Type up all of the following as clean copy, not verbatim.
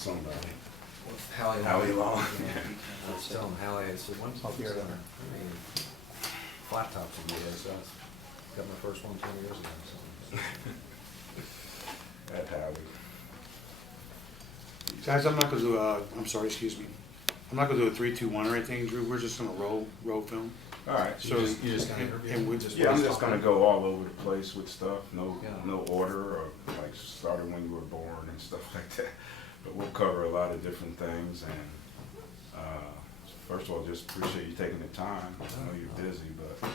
somebody. With Hallie Howie Long. I was telling Hallie, I said, when's the here? I mean, flat tops would be there, so I got my first one 20 years ago, so. At Howie. Guys, I'm not gonna do I'm sorry, excuse me. I'm not gonna do a 3, 2, 1 or anything, Drew. We're just gonna roll film. All right. So You just kind of and we Yeah, I'm just gonna go all over the place with stuff. Yeah. No order, or like starting when you were born and stuff like that. But we'll cover a lot of different things. And first of all, just appreciate you taking the time. I know you're busy, but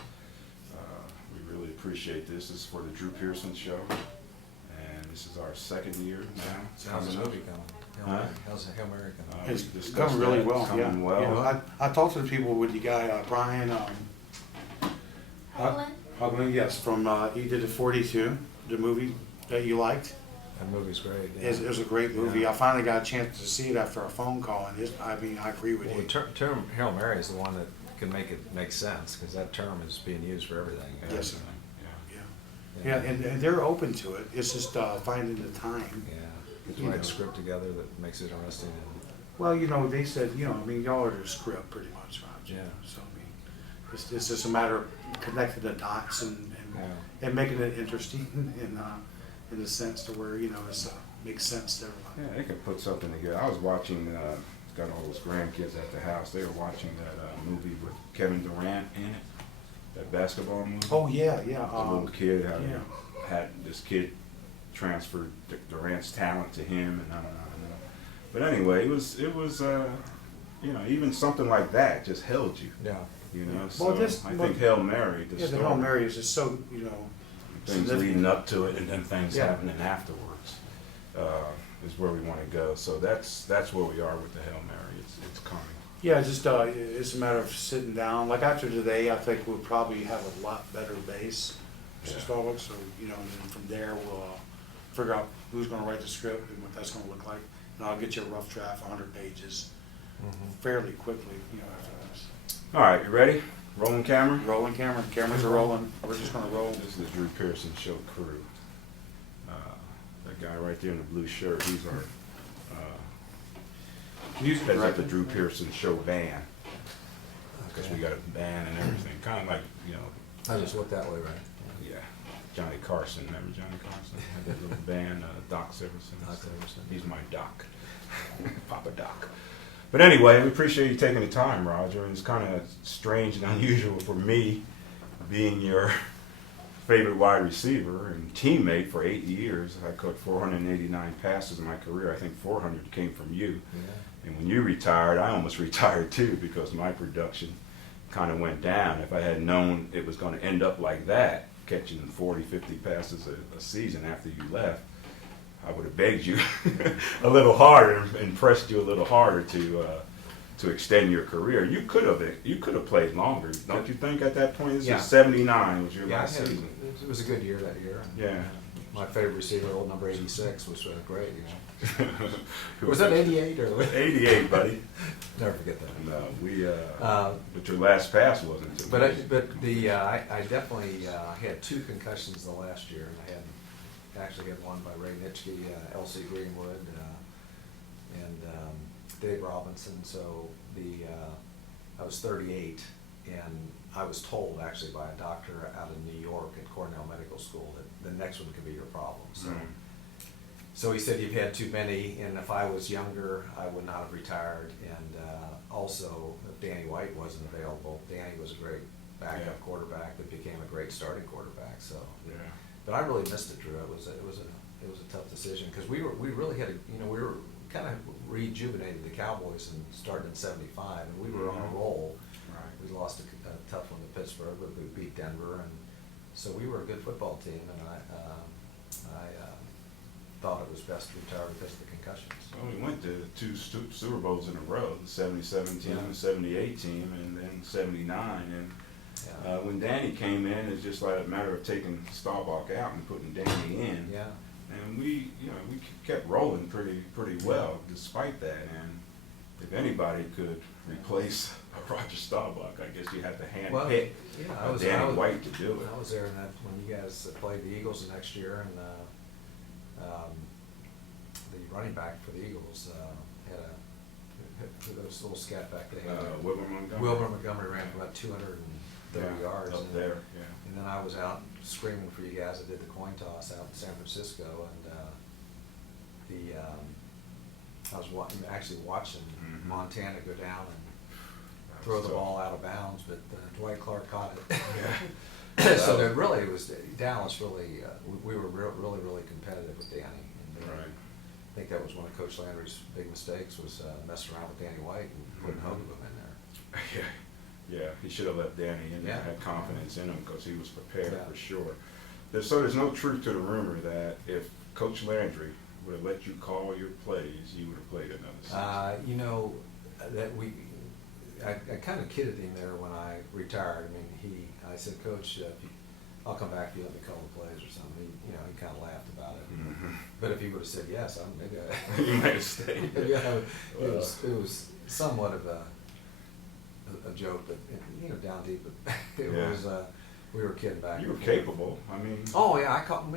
we really appreciate this. This is for the Drew Pearson Show, and this is our second year now. So how's the movie going? Huh? How's the Hail Mary going? It's discussed coming really that. well. It's coming Yeah. well. You know, I talked to the people with the guy Brian. Hogland, yes, from he did the 42, the movie that you liked. That movie's great. Yeah. It was a great movie. Yeah. I finally got a chance to see it after a phone call, and I mean, I agree with Well, you. the term Hail Mary is the one that can make it make sense, because that term is being used for everything. Yes, sir. Yeah. Yeah, and they're open to it. It's just finding the time. Yeah, get the You right know. script together that makes it interesting. And, Well, you know, they said, you know, I mean, y'all are the script pretty much, Raj. Yeah. So, I mean, it's just a matter of connecting the dots and making it interesting in the sense to where, you know, it makes sense to everybody. Yeah, they could put something together. I was watching, got all those grandkids at the house. They were watching that movie with Kevin Durant in it, that basketball movie. Oh, yeah. The little kid yeah. had this kid transferred Durant's talent to him, and I don't know. But anyway, it was you know, even something like that just held you. yeah. You know, Well, so I think Hail Mary, the Yeah, the story, Hail Mary is just so, you know, things significant. leading up to it and then things Yeah. happening afterwards is where we want to go. So that's where we are with the Hail Mary. It's coming. Yeah, just it's a matter of sitting down. Like after today, I think we'll probably have a lot better base, Mr. Yeah. Staubach. So, you know, and then from there we'll figure out who's going to write the script and what that's going to look like. And I'll get you a rough draft, 100 pages, fairly quickly, you know, after this. All right, you ready? Rolling camera? Rolling camera. Cameras are rolling. We're just going to roll. This is the Drew Pearson Show crew. That guy right there in the blue shirt, he's our Music heads up director. the Drew Pearson Show band. Because we got a band and everything, kind of like, you know, I just looked that way, right? yeah, Johnny Carson, remember Johnny Carson? Had that little band, Doc Severson. Doc Severson. He's my doc, Papa Doc. But anyway, we appreciate you taking the time, Roger. And it's kind of strange and unusual for me being your favorite wide receiver and teammate for 8 years. I caught 489 passes in my career. I think 400 came from you. Yeah. And when you retired, I almost retired too because my production kind of went down. If I had known it was going to end up like that, catching 40, 50 passes a season after you left, I would have begged you a little harder and pressed you a little harder to extend your career. You could have played longer, don't you think? At that point, this Yeah. was 79 was your Yeah, last season. it was a good year that year. Yeah. My favorite receiver, old number 86, was great. You know. Was that 88 or? 88, buddy. Never forget that. No, but your last pass wasn't too But good. I definitely had 2 concussions the last year, and I actually had one by Ray Nitschke, L.C. Greenwood, and Dave Robinson. So I was 38, and I was told actually by a doctor out in New York at Cornell Medical School that the next one could be your problem. So. Mhm. So he said, you've had too many, and if I was younger, I would not have retired. And also, if Danny White wasn't available, Danny was a great backup quarterback that became a great starting quarterback. So, Yeah. but I really missed it, Drew. It was a tough decision because we really had we were kind of rejuvenated the Cowboys and started in '75, and we were on a roll. Right. We lost a tough one to Pittsburgh, but we beat Denver, and so we were a good football team. And I thought it was best to retire because of the concussions. Well, we went to 2 Super Bowls in a row, the 77 team, the 78 team, and then 79. And Yeah. when Danny came in, it's just like a matter of taking Staubach out and putting Danny in. Yeah. And we kept rolling pretty well despite that. And if anybody could replace Roger Staubach, I guess you had to hand pick Danny White to do it. I was there when you guys played the Eagles the next year, and the running back for the Eagles, had those little scat back they had. Wilbur Montgomery. Wilbur Montgomery ran for about 230 yards. Up and, there, yeah. And then I was out screaming for you guys. I did the coin toss out in San Francisco, and I was actually watching Mhm. Montana go down and That throw was the tough. ball out of bounds, but Dwight Clark caught it. Yeah. So that really it was Dallas. Really, we were really competitive with Danny. And Right. I think that was one of Coach Landry's big mistakes was messing around with Danny White and putting Mhm. Hogan in there. Yeah, he should have let Danny in there, Yeah. had confidence in him because he was prepared Yeah. for sure. So there's no truth to the rumor that if Coach Landry would have let you call your plays, you would have played another season. You know, that I kind of kidded him there when I retired. I mean, I said, Coach, I'll come back if you let me call the plays or something. He kind of laughed about it. Mhm. But if he would have said yes, maybe I. You might have stayed. Yeah, it was somewhat of a joke, but down deep, but it Yeah. was. We were kidding back. You were and forth. capable. I mean, Oh yeah, I called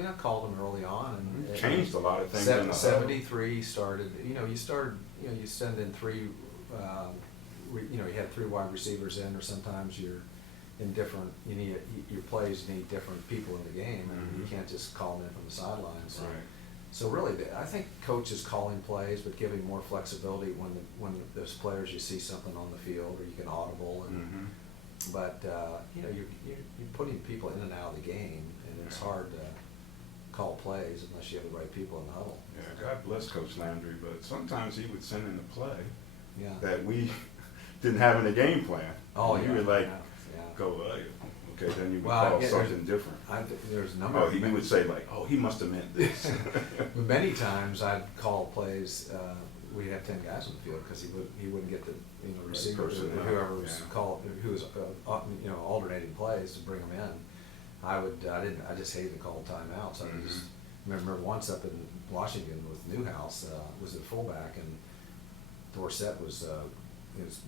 him early on, and you changed a lot of things in the huddle. 73 started. You send in three. You had three wide receivers in, or sometimes you're in different. You need your plays need different people in the game, and you Mhm. can't just call them in from the sidelines. So, Right. so really, I think coaches calling plays, but giving more flexibility when there's players you see something on the field, or you can audible and. Mhm. But you're putting people in and out of the game, and it's Yeah. hard to call plays unless you have the right people in the huddle. Yeah, God bless Coach Landry, but sometimes he would send in a play Yeah. that we didn't have in the game plan. Oh, And yeah. you would like Yeah. go, okay, then you would Well, call yeah, something different. There's a number. Oh, of he would say like, oh, he must have meant this. Many times I'd call plays. We'd have 10 guys on the field because he wouldn't get the receiver or personnel, whoever was yeah. called, who was alternating plays to bring them in. I just hated to call timeouts. I just remember once up in Washington with Newhouse was the fullback, and Dorsett was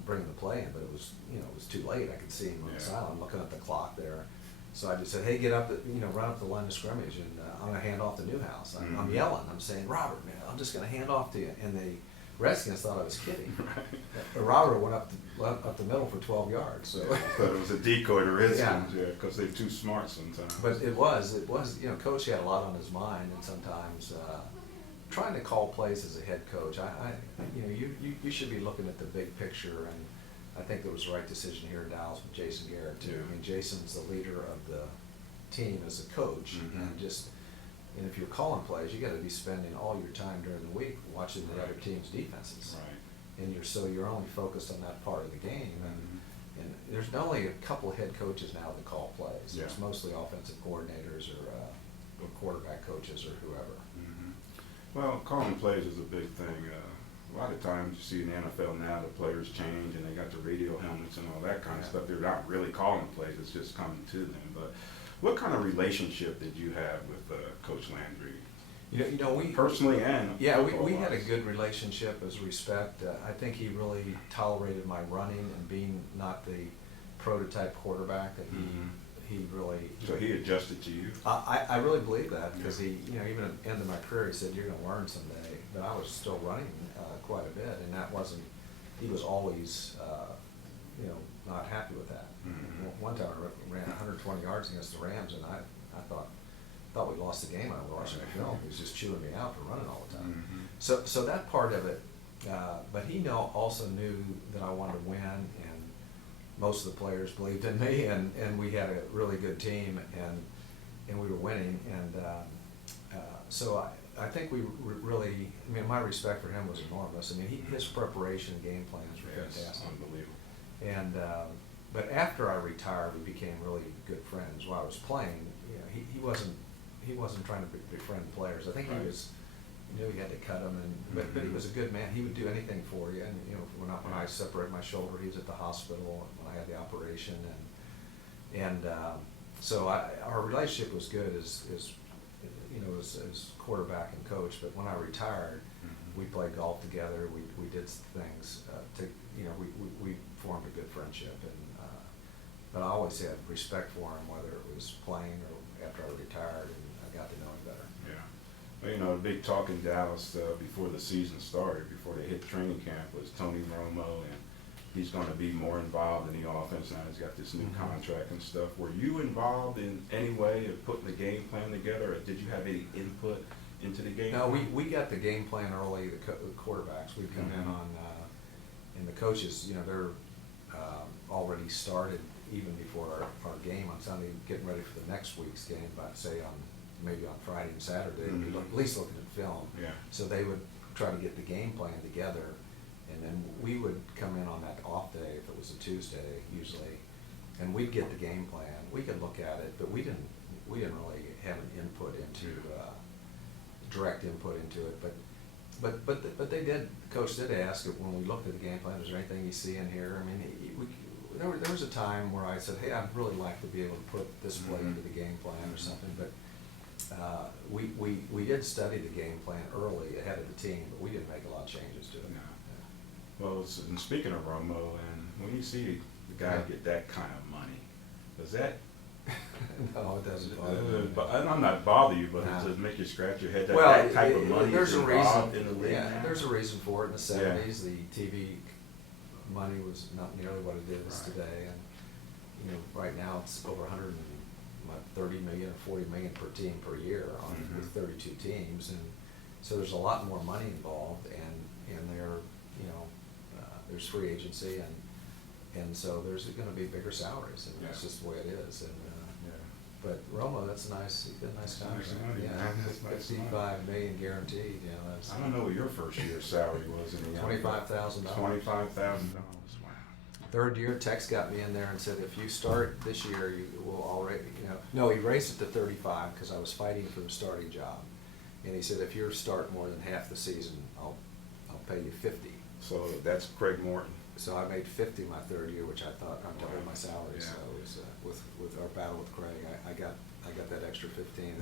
bringing the play in, but it was too late. I could see him on the Yeah. sideline looking at the clock there. So I just said, hey, get up, run up the line of scrimmage, and I'm going to hand off to Newhouse. I'm Mhm. yelling. I'm saying, Robert, man, I'm just going to hand off to you. And the Redskins thought I was kidding. But Robert went up the middle for 12 yards. So. Yeah, I thought it was a decoy to Redskins, Yeah. yeah, because they're too smart sometimes. But it was, Coach had a lot on his mind, and sometimes trying to call plays as a head coach, you should be looking at the big picture, and I think it was the right decision here in Dallas with Jason Garrett too. Yeah. I mean, Jason's the leader of the team as a coach, Mhm. and if you're calling plays, you got to be spending all your time during the week watching the other Right. team's defenses, Right. and you're only focused on that part of the game, Mhm. and there's only a couple of head coaches now that call plays. Yeah. It's mostly offensive coordinators or quarterback coaches or whoever. Mhm. Well, calling plays is a big thing. A lot of times you see in the NFL now, the players change and they got the radio helmets and all that kind of Yeah. stuff. They're not really calling plays, it's just coming to them. But what kind of relationship did you have with Coach Landry? We Personally and we had a football-wise? good relationship as respect. I think he really tolerated my running and being not the prototype quarterback that Mhm. he really. So he adjusted to you? I really believe that because Yeah. he even at the end of my career he said you're going to learn someday. But I was still running quite a bit, and that wasn't. He was always not happy with that. Mhm. One time I ran 120 yards against the Rams, and I thought we lost the game. I was watching the film. He was just chewing me out for running all the time. Mhm. So that part of it, but he also knew that I wanted to win, and most of the players believed in me, and we had a really good team, and we were winning, and so I think we really, my respect for him was enormous. His preparation and game plans were Yes, fantastic. unbelievable. And but after I retired, we became really good friends. While I was playing, he wasn't trying to befriend players. I think Right. he knew he had to cut them, but he was a good man. He would do anything for you. And when I separated my shoulder, he was at the hospital when I had the operation, and so our relationship was good as quarterback and coach. But when I retired, Mhm. we played golf together. We did things we formed a good friendship, and but I always had respect for him, whether it was playing or after I retired, and I got to know him better. Yeah. Well, big talk in Dallas before the season started, before they hit training camp, was Tony Romo, and he's going to be more involved in the offense now. He's got this new contract and stuff. Were you involved in any way of putting the game plan together, or did you have any input into the game No, plan? we got the game plan early, the quarterbacks. We come in on, and the coaches, you know, they're already started even before our game on Sunday, getting ready for the next week's game, but say maybe on Friday and Saturday, we'd at least looking at film. Yeah. So they would try to get the game plan together, and then we would come in on that off day, if it was a Tuesday usually, and we'd get the game plan. We could look at it, but we didn't really have an input into direct input into it. But they did. The coach did ask when we looked at the game plan, is there anything you see in here? I mean, there was a time where I said, hey, I'd really like to be able to put this play into the game plan or something, but we did study the game plan early ahead of the team, but we didn't make a lot of changes to it. No. Well, and speaking of Romo, and when you see the guy get that kind of money, does that? No, it doesn't bother me. But I'm not bother you, but No. does it make you scratch your head that Well, that type of money there's is a involved reason. in the league Yeah, now? there's a reason for it. In the Yeah. '70s, the TV money was not nearly what it is Right. today, and you know, right now it's over 130 million or 40 million per team per year with 32 teams, and so there's a lot more money involved, and there's free agency, and so there's going to be bigger salaries, and that's just the way it is. And but Romo, that's nice. He's got a nice That's nice contract. money, Yeah, man. That's nice 55 million guaranteed. You know, that's I don't know what your first year's salary was in the $25,000. $25,000. Wow. Third year, Tex got me in there and said, if you start this year, you will already, no, he raised it to 35 because I was fighting for the starting job. And he said, if you start more than half the season, I'll pay you 50. So that's Craig Morton. So I made 50 my third year, which I thought I doubled my salary. Yeah. So it was, with our battle with Craig, I got that extra 15.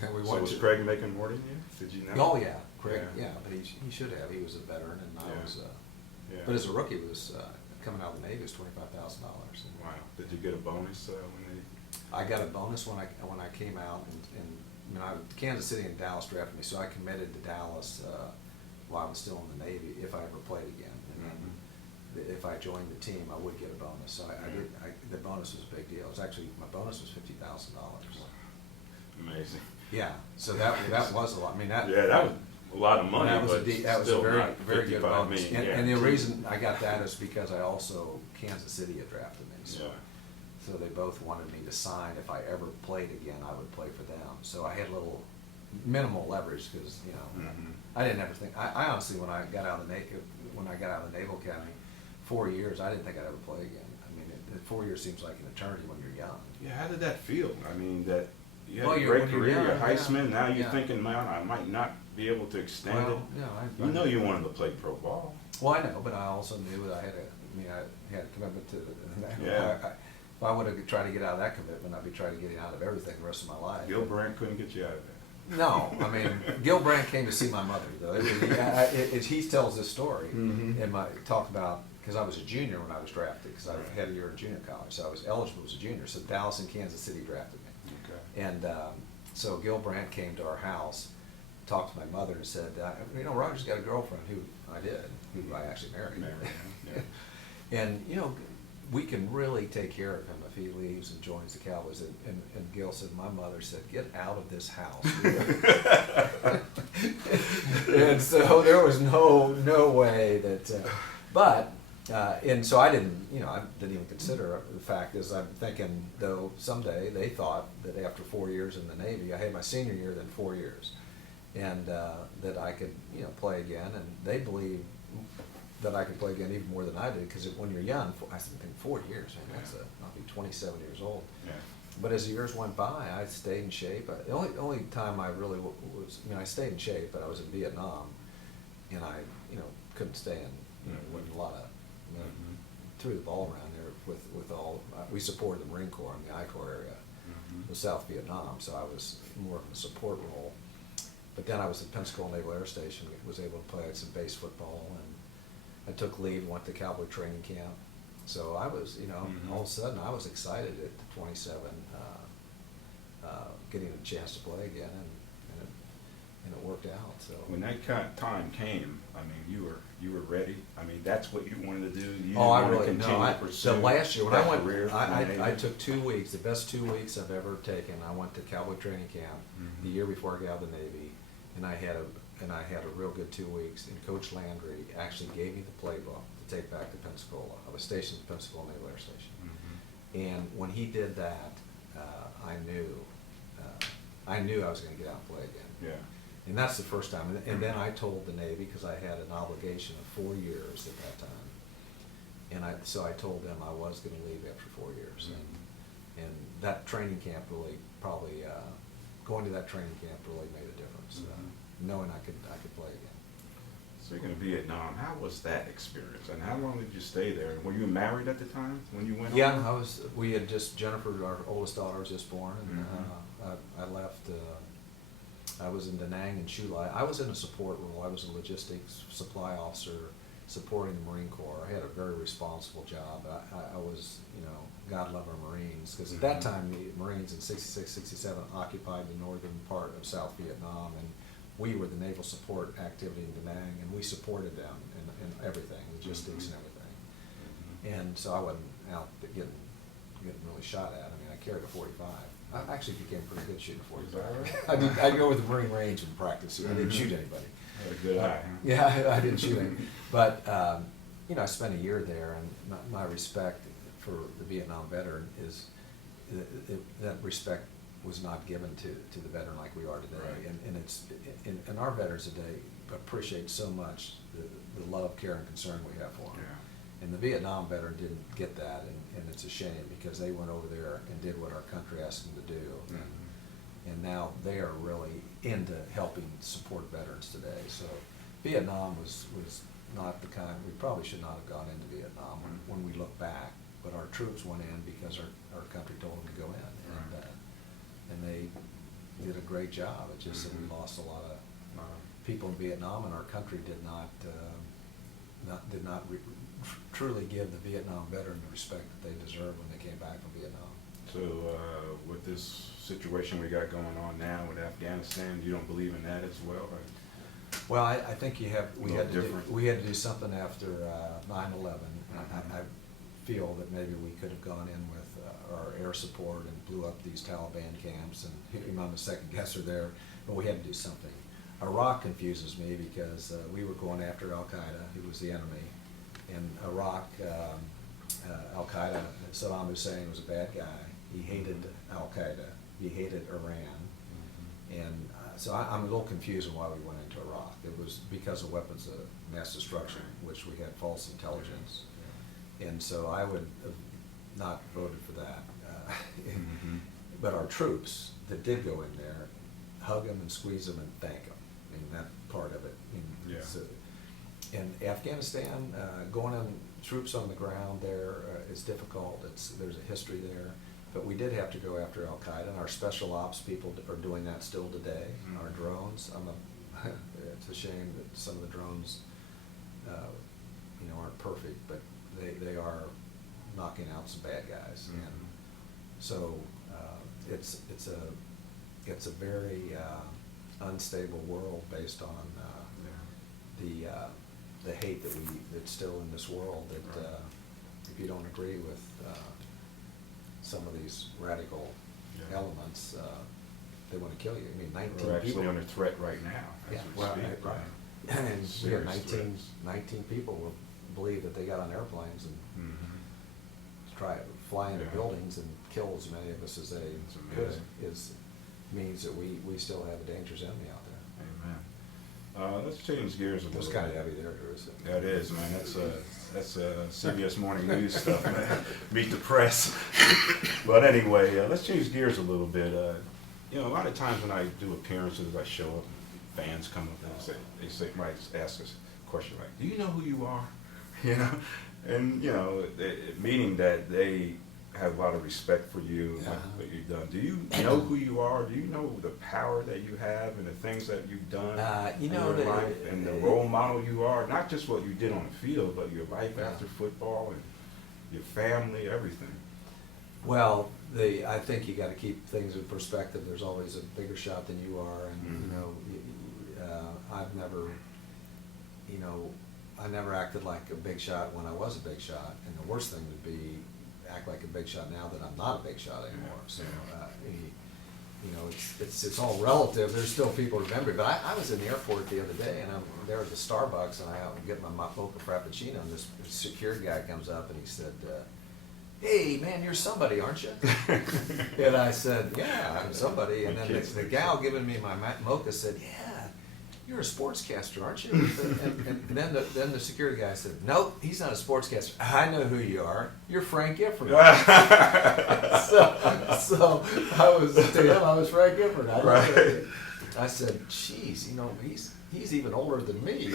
Then we So went was to Craig making more than you? Did you know? Oh yeah, Craig. Yeah. Yeah, but he should have. He was a veteran, and I Yeah. was. Yeah. But as a rookie, was coming out of the Navy was $25,000. Wow. Did you get a bonus when they? I got a bonus when I came out, and Kansas City and Dallas drafted me, so I committed to Dallas while I was still in the Navy if I ever played again. And then if I joined the team, I would get a bonus. So the bonus was a big deal. It was actually, my bonus was $50,000. Amazing. Yeah, so that was a lot. I mean that. Yeah, that was a lot of money, That was but that was a still very not very good 55 bonus. million And the guaranteed. reason I got that is because I also Kansas City had drafted me. So. Yeah. So they both wanted me to sign. If I ever played again, I would play for them. So I had minimal leverage because I didn't ever think. I honestly, when I got out of the Naval Academy, 4 years, I didn't think I'd ever play again. I mean, 4 years seems like an eternity when you're young. Yeah, how did that feel? I mean, that you had Well, a when great you're career, young, you're Heisman. yeah, Now you're yeah. thinking, man, I might not be able to extend it. Well, yeah, You know you wanted to play pro ball. Well, I know, but I also knew that I had a commitment to the. Yeah. If I would have tried to get out of that commitment, I'd be trying to get out of everything the rest of my life. Gil Brandt couldn't get you out of that. No, I mean, Gil Brandt came to see my mother, though. He tells this story, and talked about, because I was a junior when I was drafted, because I had a year in junior college, so I was eligible as a junior. So Dallas and Kansas City drafted me. Okay. And so Gil Brandt came to our house, talked to my mother, and said, Roger's got a girlfriend, who I did, who I actually married. Yeah. And, we can really take care of him if he leaves and joins the Cowboys. And Gil said, my mother said, get out of this house. And so there was no way that, and so I didn't even consider the fact is I'm thinking, though, someday they thought that after 4 years in the Navy, I had my senior year, then 4 years, and that I could, play again, and they believed that I could play again even more than I did, because when you're young, I think 4 years, man, I'll be 27 years old. Yeah. But as the years went by, I stayed in shape. The only time I really was, I stayed in shape, but I was in Vietnam, and I, couldn't stay in, wasn't a lot of, threw the ball around there with all, we supported the Marine Corps in the I Corps area, with South Vietnam, so I was more of a support role. But then I was at Pensacola Naval Air Station, was able to play some base football, and I took leave, went to Cowboy training camp. So I was, all of a sudden I was excited at 27, getting a chance to play again, and it worked out. out, so. When that time came, I mean, you were ready. I mean, that's what you wanted to do. You didn't Oh, I want to really, continue no, to pursue the last year, when I that went, career in the I Navy? took 2 weeks, the best 2 weeks I've ever taken. I went to Cowboy training camp the year before I got out of the Navy, and I had a real good 2 weeks, and Coach Landry actually gave me the playbook to take back to Pensacola. I was stationed at Pensacola Naval Air Station. And when he did that, I knew I was gonna get out and play again. Yeah. And that's the first time. And then I told the Navy, because I had an obligation of 4 years at that time. And so I told them I was gonna leave after 4 years. And that training camp really probably, going to that training camp really made a difference, knowing I could play again. Speaking of Vietnam, how was that experience? And how long did you stay there? Were you married at the time when you went Yeah, over? we had just, Jennifer, our oldest daughter, was just born, and I left, I was in Da Nang and Chulai. I was in a support role. I was a logistics supply officer supporting the Marine Corps. I had a very responsible job. I was, God love our Marines, because at that time, the Marines in 66, 67 occupied the northern part of South Vietnam, and we were the naval support activity in Da Nang, and we supported them in everything, logistics and everything. And so I wasn't out getting really shot at. I mean, I carried a .45. I actually became pretty good shooting a .45. I'd go with the Marine range and practice. I didn't shoot anybody. Had a good eye, huh? Yeah, I didn't shoot any. But, I spent a year there, and my respect for the Vietnam veteran is, that respect was not given to the veteran like we are today. Right. And our veterans today appreciate so much the love, care, and concern we have for them. Yeah. And the Vietnam veteran didn't get that, and it's a shame, because they went over there and did what our country asked them to do. And now they are really into helping support veterans today. So Vietnam was not the kind, we probably should not have gone into Vietnam when we look back, but our troops went in because our country told them to go in. And they did a great job. It's just that we lost a lot of people in Vietnam, and our country did not truly give the Vietnam veteran the respect that they deserved when they came back from Vietnam. So with this situation we got going on now with Afghanistan, you don't believe in that as well? Or? Well, I think we had to do something after 9/11. I feel that maybe we could have gone in with our air support and blew up these Taliban camps, and I'm a second guesser there, but we had to do something. Iraq confuses me, because we were going after Al Qaeda, who was the enemy, and Iraq, Al Qaeda, Saddam Hussein was a bad guy. He hated Al Qaeda. He hated Iran, and so I'm a little confused on why we went into Iraq. It was because of weapons of mass destruction, which we had false intelligence, and so I would have not voted for that. But our troops that did go in there, hug them and squeeze them and thank them. I mean, that part of it. In Afghanistan, going on troops on the ground there is difficult. There's a history there. But we did have to go after Al Qaeda, and our special ops people are doing that still today. Our drones, it's a shame that some of the drones, aren't perfect, but they are knocking out some bad guys. And so it's a very unstable world based on the hate that's still in this world. That if you don't agree with some of these radical elements, they want to kill you. I mean, 19 We're actually people. under threat right now as we speak. Right. And we Serious have 19 threats. people will believe that they got on airplanes and try to fly into buildings and kill as many of us as they could. Means that we still have a dangerous enemy out there. Amen. Let's change gears a little. It was kind of heavy there, Drew. That is, man. That's CBS Morning News stuff, man. Meet the press. But anyway, let's change gears a little bit. A lot of times when I do appearances, I show up, fans come up and they might ask us a question like, "Do you know who you are?" And meaning that they have a lot of respect for you, what you've done. Do you know who you are? Do you know the power that you have and the things that you've done in your life and the role model you are? Not just what you did on the field, but your life after football and your family, everything. Well, I think you got to keep things in perspective. There's always a bigger shot than you are, and you know, I never acted like a big shot when I was a big shot, and the worst thing would be act like a big shot now that I'm not a big shot anymore. So, you know, it's all relative. There's still people who remember. But I was in the airport the other day, and I'm there at the Starbucks, and I'm getting my mocha frappuccino, and this security guy comes up, and he said, "Hey, man, you're somebody, aren't you?" And I said, "Yeah, I'm somebody." And then the gal giving me my mocha said, "Yeah, you're a sportscaster, aren't you?" And then the security guy said, "Nope, he's not a sportscaster. I know who you are. You're Frank Gifford." so I was to him, I was Frank Gifford. I said, "Geez, you know, he's even older than me."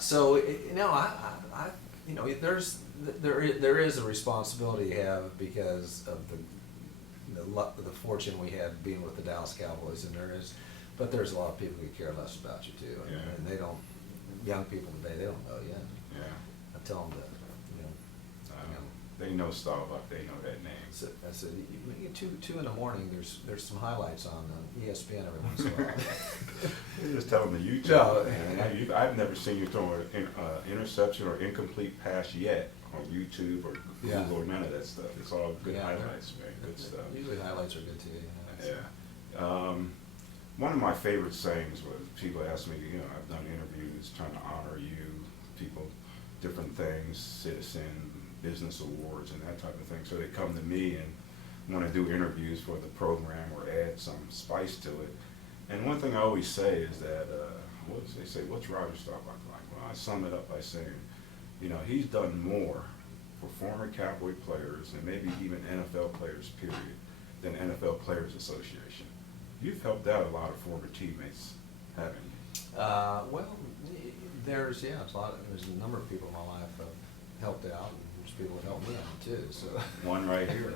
So you know, I you know, there is a responsibility you have because of the fortune we had being with the Dallas Cowboys, and but there's a lot of people who care less about you too, and they don't. Young people today, they don't know yet. Yeah. I tell them that, they know Staubach, they know that name. So I said, when you get two in the morning, there's some highlights on ESPN every once in a while. You're just telling the YouTube. No. I've never seen you throw an interception or incomplete pass yet on YouTube or Google or none of that stuff. It's all good highlights, man. Good stuff. Usually highlights are good too. Yeah. One of my favorite sayings was people ask me, you know, I've done interviews trying to honor you, people, different things, citizen, business awards, and that type of thing. So they come to me and want to do interviews for the program or add some spice to it. And one thing I always say is that, they say, what's Roger Staubach like? Well, I sum it up by saying, you know, he's done more for former Cowboy players and maybe even NFL players, period, than NFL Players Association. You've helped out a lot of former teammates, haven't you? Well, there's a number of people in my life have helped out, and there's people that helped me out too. So one right here.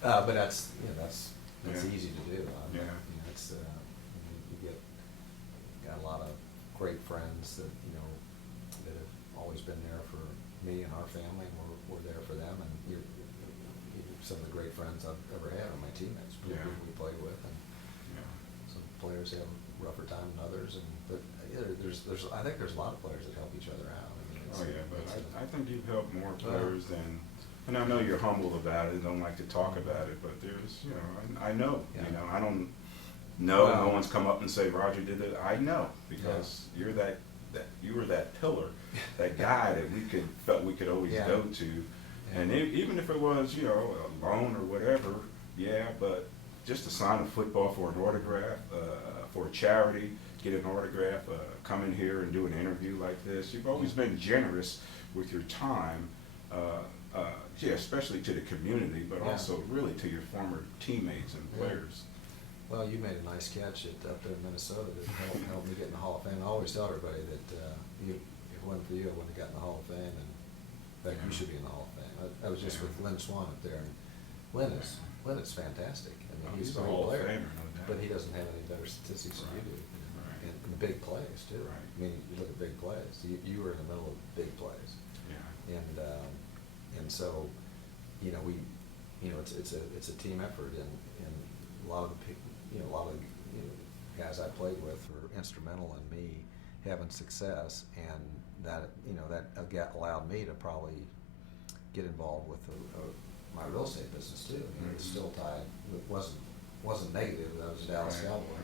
But that's easy to do. Yeah. You know, it's you got a lot of great friends that that have always been there for me and our family, and we're there for them. And you're some of the great friends I've ever had are my teammates, people we played with, and some players have a rougher time than others. But I think there's a lot of players that help each other out. But I think you've helped more players than, and I know you're humble about it, don't like to talk about it, but there's, I know, I don't know, no one's come up and say, Roger did it. I know, because you were that pillar, that guy that felt we could always go to. And even if it was, a loan or whatever, but just to sign a football for an autograph, for a charity, get an autograph, come in here and do an interview like this. You've always been generous with your time, especially to the community, but also really to your former teammates and players. Well, you made a nice catch up there in Minnesota that helped me get in the Hall of Fame. I always tell everybody that if it wasn't for you, I wouldn't have gotten in the Hall of Fame. And in fact, you should be in the Hall of Fame. I was just with Lynn Swan up there, and Lynn is fantastic. I mean, he's a great player, but he doesn't have any better statistics than you do. And big plays too. Right. I mean, you look at big plays. You were in the middle of big plays. Yeah. And so, it's a team effort, and a lot of the guys I played with were instrumental in me having success, and that allowed me to probably get involved with my real estate business too. It's still tied. It wasn't negative. I was a Dallas Cowboy.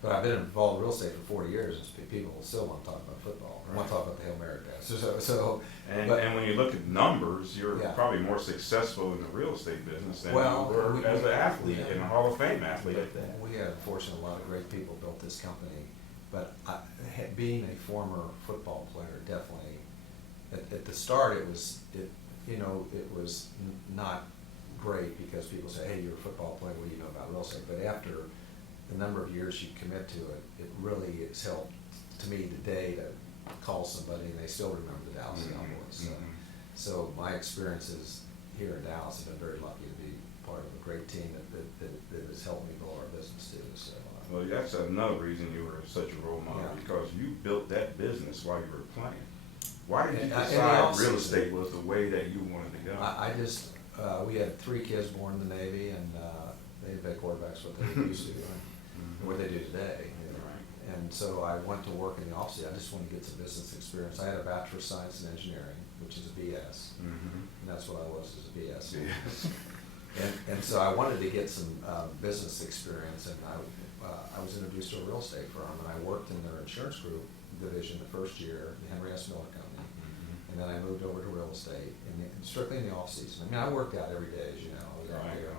But I've been involved in real estate for 40 years, and people still want to talk about football. Right. Want to talk about the Hail Mary pass. And when you look at numbers, you're probably more successful in the real estate business than you were as an athlete, and a Hall of Fame athlete at that. We had, fortunately, a lot of great people built this company. But being a former football player, definitely, at the start, it was not great because people say, hey, you're a football player, what do you know about real estate? But after the number of years you commit to it, it really has helped to me today to call somebody and they still remember the Dallas Cowboys. So my experiences here in Dallas have been very lucky to be part of a great team that has helped me grow our business too. So, well, that's another reason you were such a role model, because you built that business while you were playing. Why did you decide real estate was the way that you wanted to go? We had 3 kids born in the Navy, and they didn't pay quarterbacks what they used to do, what they do today. And And so I went to work in the office. I just wanted to get some business experience. I had a Bachelor of Science in Engineering, which is a BS. And that's what I was, as a BS. And so I wanted to get some business experience, and I was introduced to a real estate firm, and I worked in their insurance group division the first year, the Henry S. Miller Company. And then I moved over to real estate, and strictly in the off season. I mean, I worked out every day, as you know. I was out there.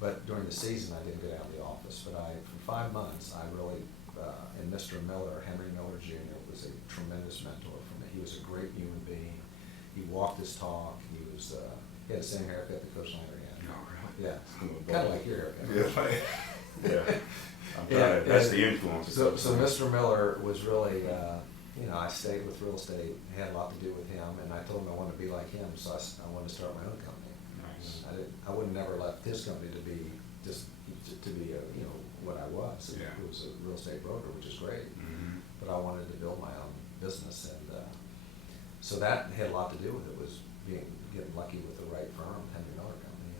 But during the season, I didn't get out of the office. But for 5 months, I really, and Mr. Miller, Henry Miller Jr., was a tremendous mentor for me. He was a great human being. He walked his talk. He had the same haircut that Coach Landry had. Oh, really? Yeah, kind of like your haircut. Yeah. That's the influence. So Mr. Miller was really, I stayed with real estate, had a lot to do with him, and I told him I wanted to be like him, so I wanted to start my own company. Nice. I would have never left his company to be what I was. Yeah. It was a real estate broker, which is great. But I wanted to build my own business, and so that had a lot to do with it. Was getting lucky with the right firm, Henry Miller Company,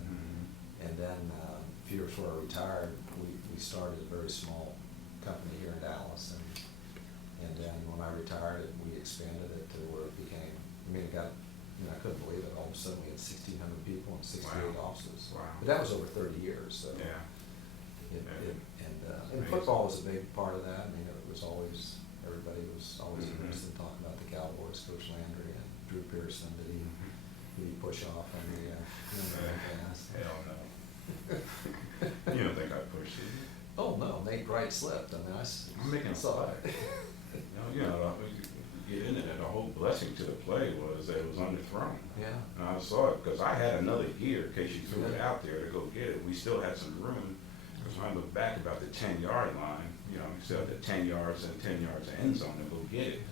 and then a few years before I retired, we started a very small company here in Dallas, and then when I retired, we expanded it to where it became. I couldn't believe it. All of a sudden, we had 1,600 people and 68 offices. Wow. But that was over 30 years. So Yeah. And football was a big part of that. I mean, everybody was always interested in talking about the Cowboys. Coach Landry and Drew Pearson. Did he push off on the pass? Hell no. You don't think I pushed it? Oh no, Nate Wright slipped. I mean, I'm making a saw play. it. You get into that. The whole blessing to the play was that it was underthrown. Yeah. And I saw it because I had another gear in case you threw it out there to go get it. We still had some room. Because when I look back about the 10-yard line, you still had the 10 yards and 10 yards of end zone to go get it.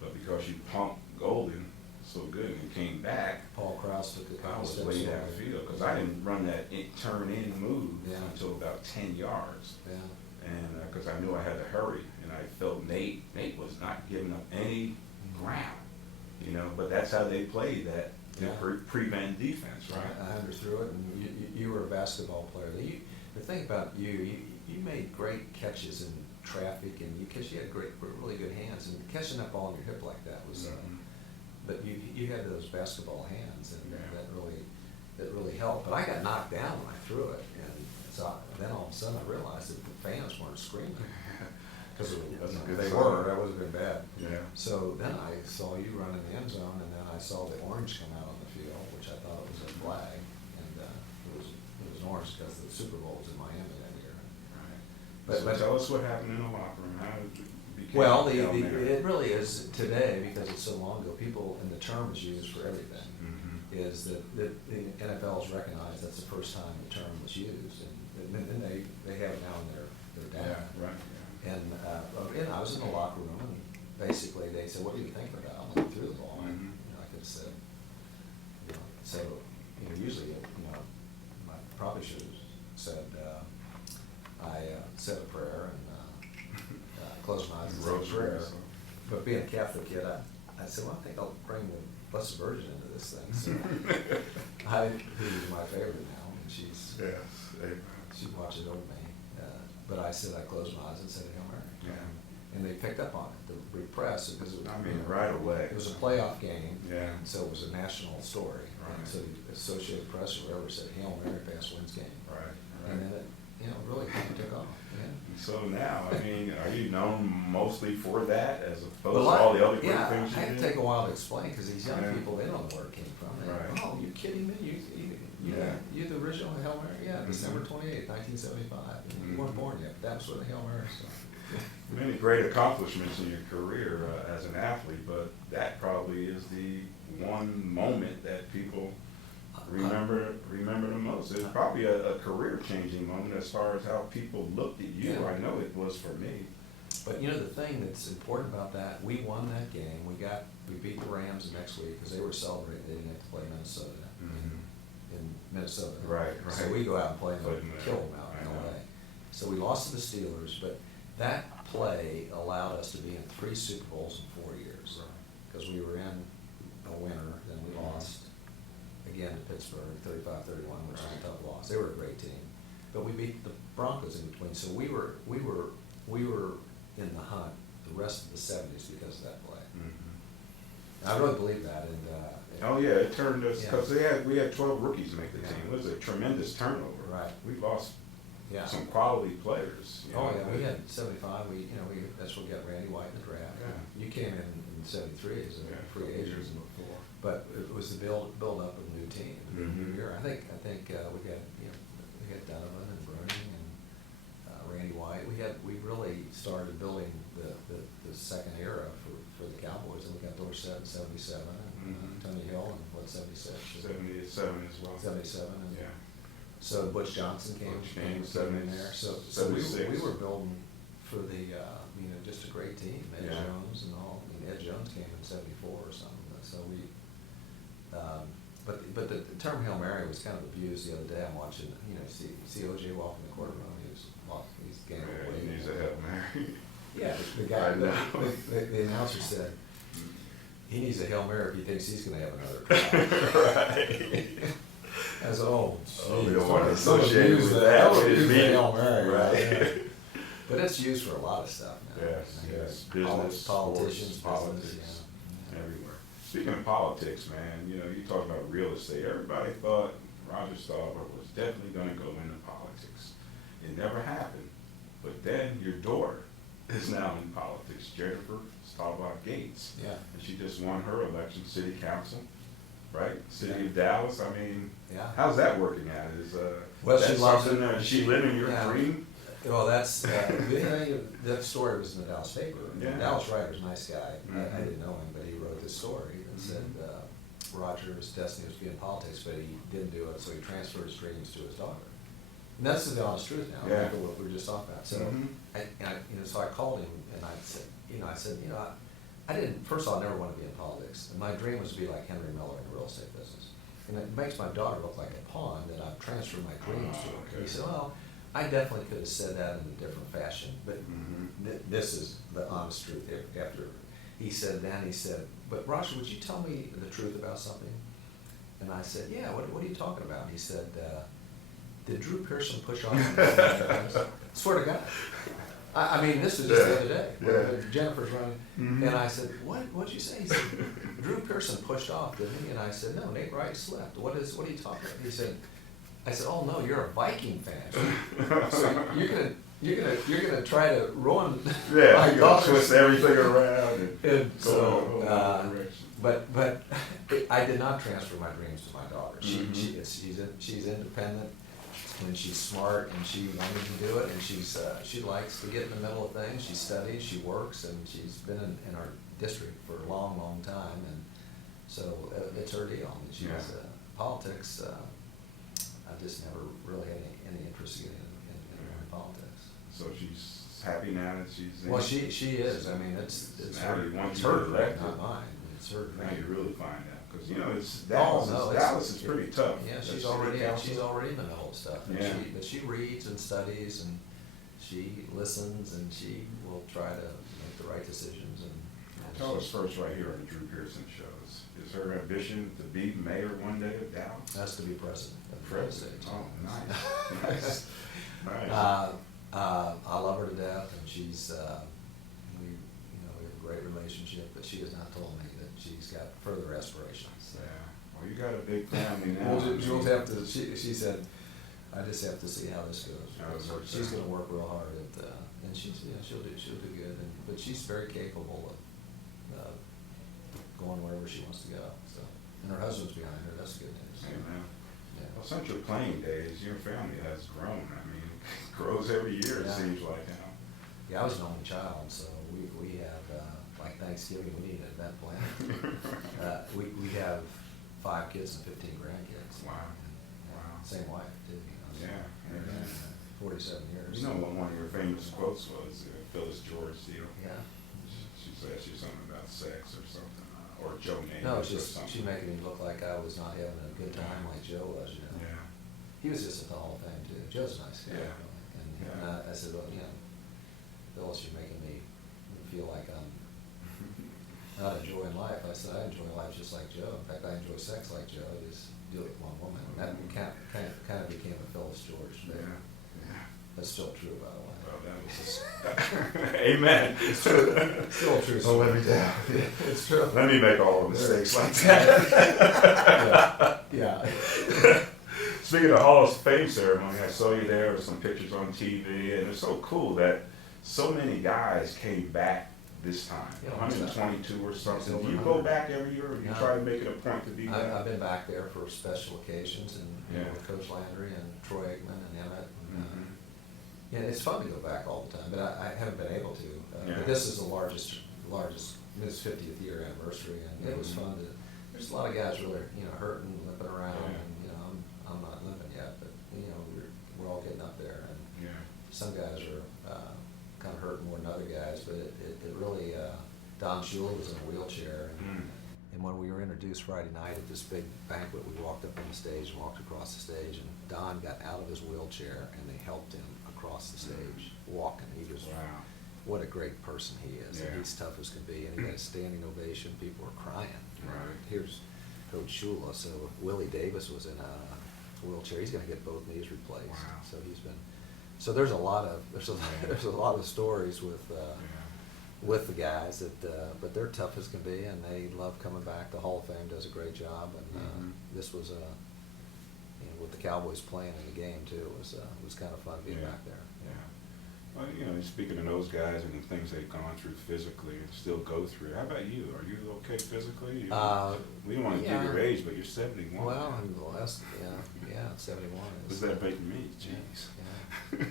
But because you pumped Golden so good and came back, Paul Krause took the I was way downfield because I didn't run that turn in move until about 10 yards. Yeah. And because I knew I had to hurry, and I felt Nate was not giving up any ground, but that's how they played that prevent defense, right? I underthrew it, and you were a basketball player. The thing about you made great catches in traffic, and because you had really good hands, and catching that ball in your hip like that was. But you had those basketball hands, and that really helped. But I got knocked down when I threw it, and so then all of a sudden I realized that the fans weren't screaming because they were. That would have been bad. Yeah. So then I saw you run in the end zone, and then I saw the orange come out on the field, which I thought was a flag, and it was orange because the Super Bowl was in Miami that year. Right. But tell us what happened in the locker room. How it became well, it really is today, because it's so long ago. People, and the term is used for everything. Is that the NFL has recognized that's the first time the term was used, and then they have it now in their data. Yeah, right. Yeah. And I was in the locker room, and basically they said, "What are you thinking about?" I threw the ball. And, I could have said, so usually, I probably should have said, I said a prayer and closed my eyes and said a prayer. But being a Catholic kid, I said, well, I think I'll bring the Blessed Virgin into this thing. So who's my favorite now, and she watches over me. But I said, I closed my eyes and said Hail Mary. Yeah. And they picked up on it, the press, because it was, right away. It was a playoff game, yeah. And so it was a national story. Right. And so the Associated Press or whoever said Hail Mary pass wins game. Right. And then it, really kind of took off. Yeah. So now, are you known mostly for that as opposed to all the other great things you I had did? to take a while to explain, because these young people, they don't know where it came from. Right. Oh, you kidding me? You're the original Hail Mary? Yeah, December 28th, 1975. You weren't born yet, but that was where the Hail Mary started. Many great accomplishments in your career as an athlete, but that probably is the one moment that people remember the most. It's probably a career-changing moment as far as how people looked at you. Yeah. I know it was for me. But the thing that's important about that, we won that game. We beat the Rams the next week because they were celebrating. They didn't have to play Minnesota in Minnesota. Right. So we go out and play them and kill them out in I LA. know. So we lost to the Steelers, but that play allowed us to be in 3 Super Bowls in 4 years. Because we were in a winner, then we lost again to Pittsburgh, 35-31, which was a tough loss. They were a great team, but we beat the Broncos in between. So we were in the hunt the rest of the '70s because of that play. Mhm. And I really believe that, and Oh yeah, it turned us Yeah. because we had 12 rookies make the Yeah. team. It was a tremendous turnover. Right. We lost yeah. some quality players. Oh yeah, we had '75. That's when we got Randy White in the draft. Yeah. You came in '73 as a Yeah, free couple agent, years before. but it was the build up of a new team, a new Mhm. year. I think we had Donovan and Bruning and Randy White. We really started building the second era for the Cowboys, and we got Dorsett in '77 and Mhm. Tony Hill in what '76. 77 as well. '77 and Yeah. So Butch Johnson came Butch in came, there. So 76. we were building for the just a great team. Ed Yeah. Jones and all. I mean, Ed Jones came in '74 or something. So but the term Hail Mary was kind of abused the other day. I'm watching. See OJ walking the courtroom. He's gaining Yeah, weight. he needs a Hail Mary. Yeah, the guy. I know. The announcer said he needs a Hail Mary if he thinks he's going to have another. Right. As oh, We don't geez, want to don't associate abuse with the- that. don't abuse the Mean. Hail Mary, Right. yeah. But it's used for a lot of stuff now. Yes, I mean, yes. Business, politicians, sports, business, politics, yeah. everywhere. Speaking of politics, man, you talk about real estate. Everybody thought Roger Staubach was definitely going to go into politics. It never happened. But then your daughter is now in politics, Jennifer Staubach Gates. Yeah. And she just won her election, city council, right? City of Dallas. I mean, Yeah. how's that working out? Well, that she loves something it. that she living your Yeah. dream? Well, that's that story was in the Dallas paper. Yeah. Dallas Writer's a nice guy. I Mhm. didn't know him, but he wrote this story and said Roger's destiny was to be in politics, but he didn't do it, so he transferred his dreams to his daughter. And that's the honest truth now. Yeah. After what we were just talking about. So, Mhm. so I called him and I said, I didn't. First of all, I never wanted to be in politics. And my dream was to be like Henry Miller in the real estate business. And it makes my daughter look like a pawn that I've transferred my dreams to her. Okay. He said, well, I definitely could have said that in a different fashion, but Mhm. this is the honest truth. After he said, but Roger, would you tell me the truth about something? And I said, yeah, what are you talking about? And he said, did Drew Pearson push off? Swear to God. I mean, this was just the other day. Yeah. When Jennifer's running. Mhm. And I said, what'd you say? He said, Drew Pearson pushed off, didn't he? And I said, no, Nate Wright slept. What are you talking about? He said, I said, oh no, you're a Viking fan. So you're gonna try to ruin Yeah, my you gotta daughter's. twist everything around and And go so, in a whole other direction. but I did not transfer my dreams to my daughter. Mhm. She's independent and she's smart and she wanted to do it and she likes to get in the middle of things. She studies, she works, and she's been in our district for a long, long time, and so it's her deal. And she's Yeah. politics. I just never really had any interest in politics. So she's happy now that she's in. Well, she is. I mean, it's Now her, you want it's to her get dream, elected. not mine. It's her Now you dream. really find out, because it's Oh, Dallas. no, it's- Dallas is pretty tough. Yeah, That she's city already council. in the middle of stuff. And Yeah. but she reads and studies and she listens and she will try to make the right decisions and. Tell us first right here on the Drew Pearson Show. Is her ambition to be mayor one day of Dallas? Has to be president of the President. state. Oh, nice. Nice. Nice. I love her to death, and she's we have a great relationship. But she has not told me that she's got further aspirations. Yeah. Well, you got a big family now. We'll have to. She said, I just have to see how this goes. How it works She's out. going to work real hard at, and she'll do good. But she's very capable of going wherever she wants to go. So, and her husband's behind her. That's good news. Amen. Yeah. Well, since your playing days, your family has grown. I mean, it grows every year, it Yeah. seems like now. Yeah, I was an only child, so we have like Thanksgiving. We need an event plan. We have 5 kids and 15 grandkids. Wow. And, Wow. Same wife too. So, Yeah. and, 47 years. You know what one of your famous quotes was, Phyllis George deal? Yeah. She said you something about sex or something, or Joe Namath No, or it's just something. she making me look like I was not having a good time like Joe was. Yeah. He was just at the Hall of Fame too. Joe's a nice guy. Yeah. And Yeah. I said, well, Phyllis, you're making me feel like I'm not enjoying life. I said, I enjoy life just like Joe. In fact, I enjoy sex like Joe. I just do it with one woman. And that kind of became a Phyllis George thing. Yeah. Yeah. That's still true, by the way. Well, that was just, amen. It's true. Still true. Oh, let me down. It's true. Let me make all the mistakes like that. Yeah. Speaking of Hall of Fame ceremony, I saw you there with some pictures on TV, and it's so cool that so many guys came back this time. Yeah, 122 or something. Over Do you 100. go back every year, or you No. try to make it a point to be back? I've been back there for special occasions, and you know, Yeah. with Coach Landry and Troy Aikman and Emmett. And, Mhm. yeah, it's fun to go back all the time, but I haven't been able to. Yeah. But this is the largest. This 50th year anniversary, and it was Mhm. fun to. There's a lot of guys really, hurting, limping around, Yeah. and I'm not limping yet, but we're all getting up there, and Yeah. some guys are kind of hurting more than other guys, but it really. Don Shula was in a wheelchair, and, Mm. and when we were introduced Friday night at this big banquet, we walked up on the stage and walked across the stage, and Don got out of his wheelchair, and they helped him across the stage, walking. He was, Wow. what a great person he is. Yeah. And he's tough as can be, and he got a standing ovation. People were crying. Right. Here's Coach Shula. So Willie Davis was in a wheelchair. He's going to get both knees replaced. Wow. So he's been. So there's a lot of stories with. Yeah. With the guys that, but they're tough as can be, and they love coming back. The Hall of Fame does a great job, and Mhm. this was with the Cowboys playing in the game too. It was kind of fun being Yeah. back there. Yeah. Well, speaking of those guys and the things they've gone through physically and still go through, how about you? Are you okay physically? We don't want to yeah. give your age, but you're 71. Well, now. I'm the last, 71. What does that make me? Jeez. Yeah.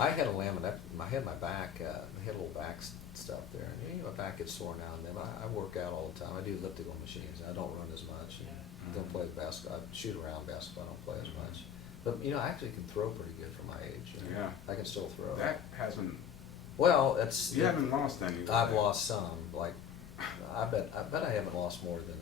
I had a laminate. I had my back. I had a little back stuff there, and my back gets sore now and then. But I work out all the time. I do elliptical machines. I don't run as much. And don't play basketball. I shoot around basketball. I don't play as much. But I actually can throw pretty good for my age. Yeah. I can still throw. That hasn't. Well, it's. You haven't lost any. I've lost some. Like, I bet I haven't lost more than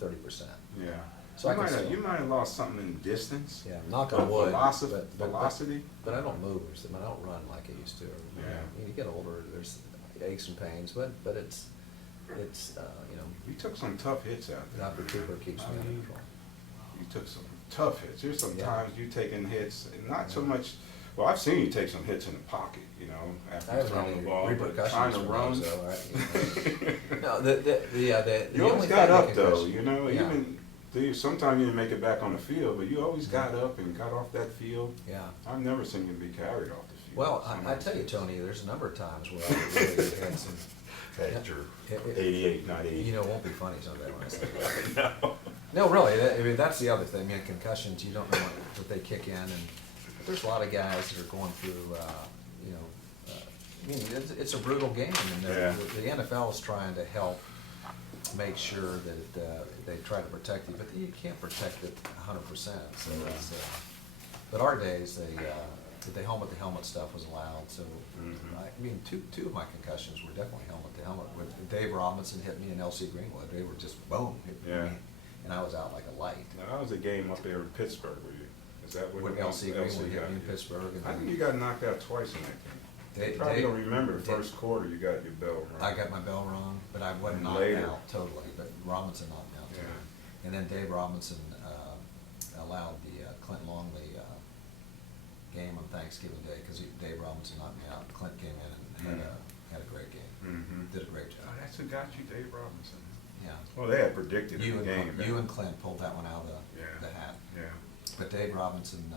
30%. Yeah. So You might have lost something in distance. Yeah, knock on wood. Velocity. But I don't move. I don't run like I used to. Yeah. You get older, there's aches and pains, but it's You took some tough hits out there. Dr. Cooper keeps me under control. You took some tough hits. There's some Yeah. times you taking hits, and not so much. Well, I've seen you take some hits in the pocket, after I you haven't throw had the any ball, but repercussions trying to from run. those, though. No, the You only always thing got that up can though, question- yeah. even sometimes you didn't make it back on the field, but you always got up and got off that field. Yeah. I've never seen you be carried off the field. Well, I tell you, Tony, there's a number of times where I really had some. That's true. It- 88, not 80. It won't be funny someday when I say that. No. No, really. That's the other thing. Concussions, you don't know what they kick in, and there's a lot of guys that are going through. It's a brutal game, and Yeah. the NFL is trying to help make sure that they try to protect you, but you can't protect it 100%. So it's, but our days, the helmet stuff was allowed. So two of my concussions were definitely helmet to helmet. When Dave Robinson hit me and L.C. Greenwood, they were just boom, hit Yeah. me, and I was out like a light. Now, that was a game up there in Pittsburgh. Is that When L.C. Greenwood hit me in Pittsburgh, and I think you got knocked out twice in that game. You probably Dave- don't remember the Dave- first quarter. You got your bell rung. I got my bell rung, but I wasn't And knocked later. out totally, but Robinson knocked me out totally. Yeah. And then Dave Robinson allowed the Clint Longley game on Thanksgiving Day, because Dave Robinson knocked me out. Clint came in and had a great game. Mhm. Did a great job. Oh, that's who got you, Dave Robinson. Yeah. Well, they had predicted You in the game. and Clint pulled that one out of Yeah. the hat. Yeah. But Dave Robinson,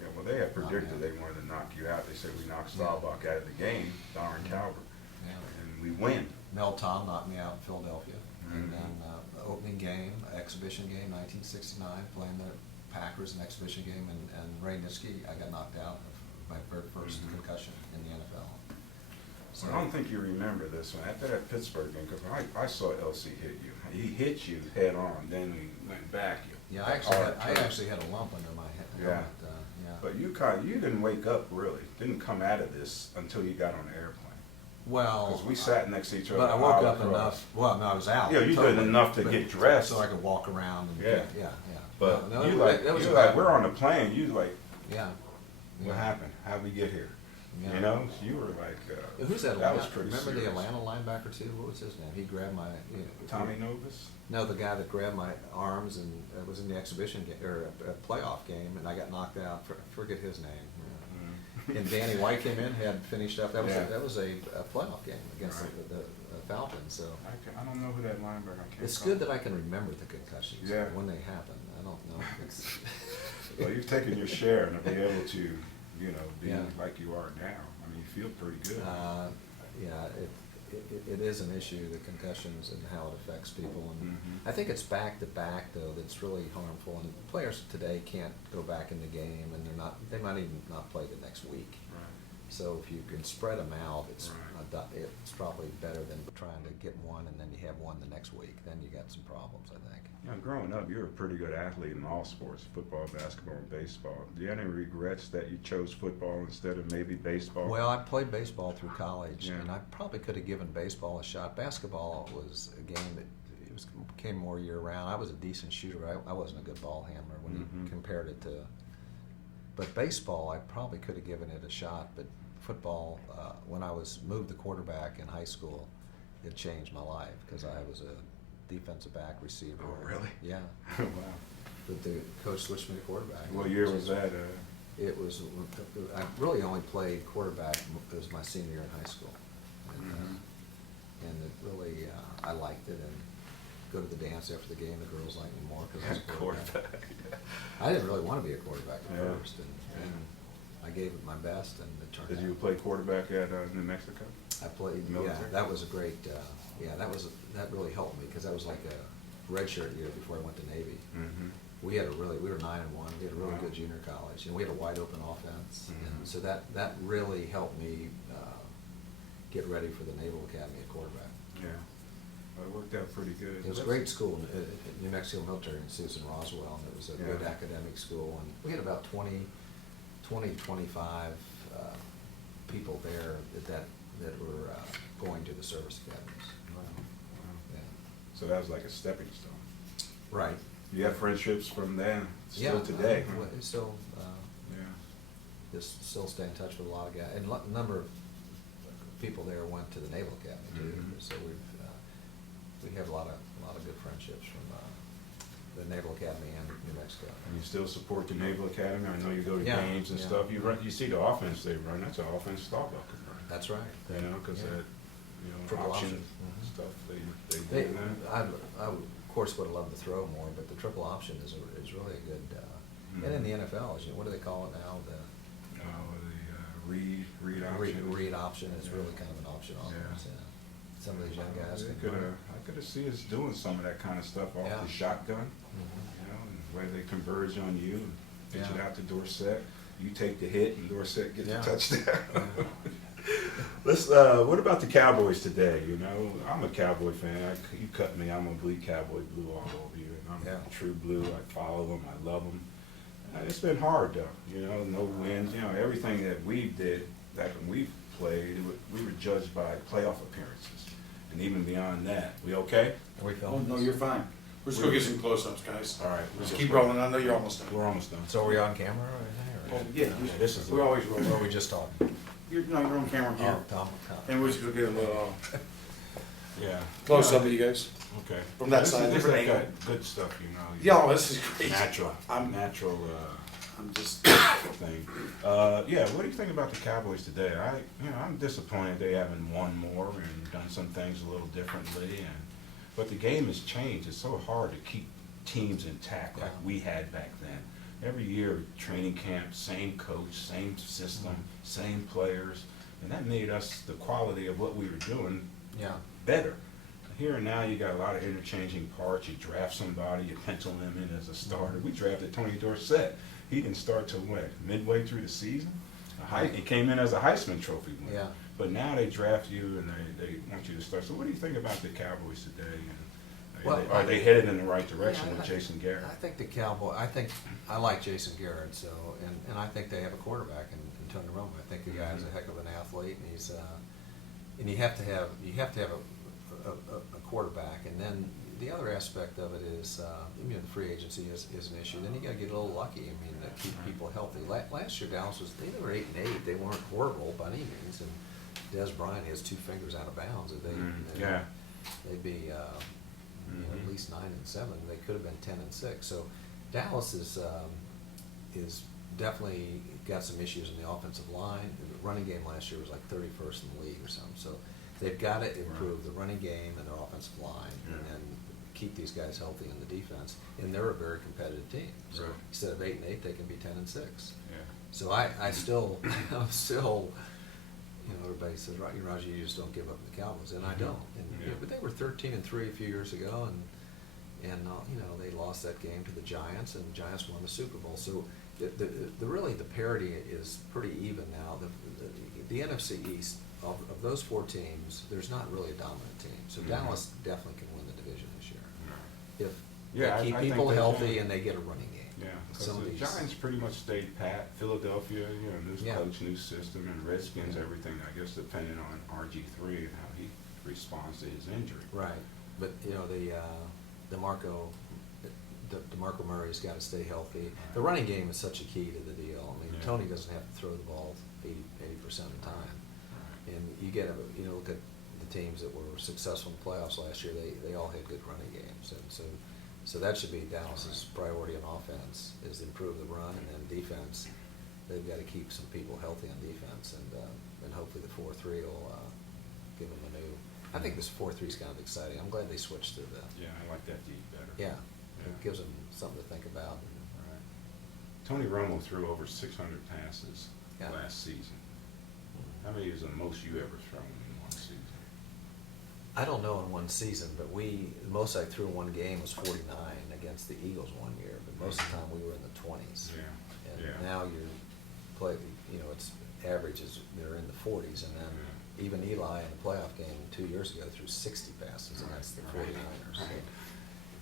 Yeah, well, they had predicted out. they wanted to knock you out. They said we knocked Staubach out of the game, Darren Calvert, yeah. and we win. Mel Tom knocked me out in Philadelphia. And Mhm. then the opening game, exhibition game, 1969, playing the Packers, an exhibition game, and Ray Nitschke, I got knocked out of my very first Mhm. concussion in the NFL. So I don't think you remember this one. After that Pittsburgh game, because I saw LC hit you. He hit you head on, then he went back. Yeah, I actually had a lump under my head. Yeah. Helmet, yeah. But you didn't wake up really. Didn't come out of this until you got on the airplane. Well, Because we sat next to each other. but I woke aisle up across. enough. Well, no, I was out. Yeah, you did enough to get dressed. so I could walk around. And, Yeah. yeah. But No, you that like, was you about- like, we're on the plane. You like, Yeah. what happened? How'd we get here? Yeah. You know, you were like, Who's that? That was pretty Remember serious. the Atlanta linebacker too? What was his name? He grabbed my. Tommy Novus? No, the guy that grabbed my arms and was in the exhibition game or a playoff game, and I got knocked out. Forget his name. Yeah. And Danny White came in, had finished up. That was Yeah. a playoff game against Right. the Falcons. So I don't know who that linebacker. I can't it's call. good that I can remember the concussions Yeah. when they happen. I don't know. It's Well, you've taken your share, and to be able to, you know, be Yeah. like you are now, I mean, you feel pretty good. Yeah, it is an issue, the concussions and how it affects people. And Mhm. I think it's back to back though that's really harmful. And players today can't go back in the game, and they might even not play the next week. Right. So if you can spread them out, it's Right. it's probably better than trying to get one and then you have one the next week. Then you got some problems, I think. You know, growing up, you were a pretty good athlete in all sports, football, basketball, and baseball. Do you have any regrets that you chose football instead of maybe baseball? Well, I played baseball through college, Yeah. and I probably could have given baseball a shot. Basketball was a game that came more year round. I was a decent shooter. I wasn't a good ball handler when Mhm. you compared it to. But baseball, I probably could have given it a shot. But football, when I was moved to quarterback in high school, it changed my life because I was a defensive back receiver. Oh, really? Yeah. Wow. But the coach switched me to quarterback. What year was that? It was, I really only played quarterback as my senior year in high school. And, Mhm. and it really, I liked it, and go to the dance after the game, the girls liked me more because I was a quarterback. I didn't really want to be a quarterback at Yeah. first, and I gave it my best, and it turned out. Did you play quarterback at New Mexico? I played, yeah, Military? that was a great, that really helped me, because that was like a redshirt year before I went to Navy. Mm-hmm. We were 9-1. We had a really Wow. good junior college, and we had a wide open offense, Mhm. and so that really helped me get ready for the Naval Academy at quarterback. Yeah. Well, it worked out pretty good. It was a great school, New Mexico Military in Susan Roswell, and it was a good Yeah. academic school, and we had about 25 people there that were going to the service academies. Wow. Wow. Yeah. So that was like a stepping stone. Right. You have friendships from then still Yeah, today. well, still, Yeah. just still stay in touch with a lot of guys, and a number of people there went to the Naval Academy too. Mhm. So we have a lot of good friendships from the Naval Academy and New Mexico. And you still support the Naval Academy? I know you go to Yeah, games and yeah. stuff. You see the offense they run. That's an offense Staubach can run. That's right. You know, because Yeah. that, Triple option option. Mhm. stuff they They, do that. I of course would have loved to throw more, but the triple option is really a good. And in the NFL, what do they call it now? The Read option. read option is really kind of an option almost. Yeah. Yeah. Some of these young guys I can could run have. it. I could have seen us doing some of that kind of stuff off Yeah. the shotgun. Mhm. You know, and where they converge on you and pitch it Yeah. out to Dorsett. You take the hit and Dorsett gets Yeah. the touchdown. Yeah. Let's. What about the Cowboys today? You know, I'm a Cowboy fan. You cut me, I'm gonna bleed Cowboy blue all over you. And I'm Yeah. true blue. I follow them. I love them. It's been hard though. You know, no wins. You know, everything that we did back when we played, we were judged by playoff appearances, and even beyond that. We okay? Are we Oh, filming? no, you're fine. We're just gonna get some close-ups, guys. All right. Just keep rolling. I know you're almost done. We're almost done. So are we on camera or anything? Oh, Or? yeah, this is we always roll. Or are we just talking? You're on camera here. Oh, Tom. And we're just gonna get a little Yeah. close-up of you guys. Okay. From that This side, is- this different is angle. Good stuff, you know. Yeah, this is great. Natural. I'm- Natural. I'm just, Thing. Yeah, what do you think about the Cowboys today? I'm disappointed they haven't won more and done some things a little differently. But the game has changed. It's so hard to keep teams intact like Yeah. we had back then. Every year, training camp, same coach, same system, same players, and that made us the quality of what we were doing Yeah. better. Here and now, you got a lot of interchanging parts. You draft somebody, you pencil them in as a starter. We drafted Tony Dorsett. He didn't start till what, midway through the season? He came in as a Heisman Trophy winner. Yeah. But now they draft you and they want you to start. So what do you think about the Cowboys today? And Well, are they headed in the right Yeah, direction with Jason Garrett? I think I like Jason Garrett, so, and I think they have a quarterback in Tony Romo. I think the guy's a heck of an athlete, and and you have to have a quarterback, and then the other aspect of it is, the free agency is an issue. Then you got to get a little lucky. I mean, to keep people healthy. Last year, Dallas they were 8-8. They weren't horrible by any means. And Des Bryant has 2 fingers out of bounds. They'd be at least 9-7. They could have been 10-6. So Dallas is definitely got some issues in the offensive line. The running game last year was like 31st in the league or something. So they've got to improve the running game and their offensive line, and then keep these guys healthy in the defense. And they're a very competitive team. So instead of 8-8, they can be 10-6. Yeah. So I'm still, everybody says, Roger, you just don't give up on the Cowboys, and I don't. And, but they were 13-3 a few years ago, and they lost that game to the Giants, and the Giants won the Super Bowl. So the parity is pretty even now. The NFC East, of those 4 teams, there's not really a dominant team. So Dallas definitely can win the division this year. If they keep people healthy and they get a running game. Yeah, because the Giants pretty much stayed pat. Philadelphia, new coach, new system, and Redskins, everything, I guess, depending on RG3 and how he responds to his injury. Right, but DeMarco Murray's got to stay healthy. Right. The running game is such a key to the deal. I mean, Yeah. Tony doesn't have to throw the ball 80% of the time. Right. And you get look at the teams that were successful in the playoffs last year. They all had good running games, and so that should be Dallas's priority on offense, is to improve the run, and then defense. They've got to keep some people healthy on defense, and hopefully the 4-3 will give them a new. I think this 4-3 is kind of exciting. I'm glad they switched to the. Yeah, I like that deep better. Yeah, it gives them something to think about. Right. Tony Romo threw over 600 passes last season. How many is the most you ever thrown in one season? I don't know in one season, but the most I threw in one game was 49 against the Eagles one year. But most of the time we were in the 20s. Yeah. And now it's averages they're in the 40s, and then even Eli in the playoff game 2 years ago threw 60 passes against the 49ers. Right.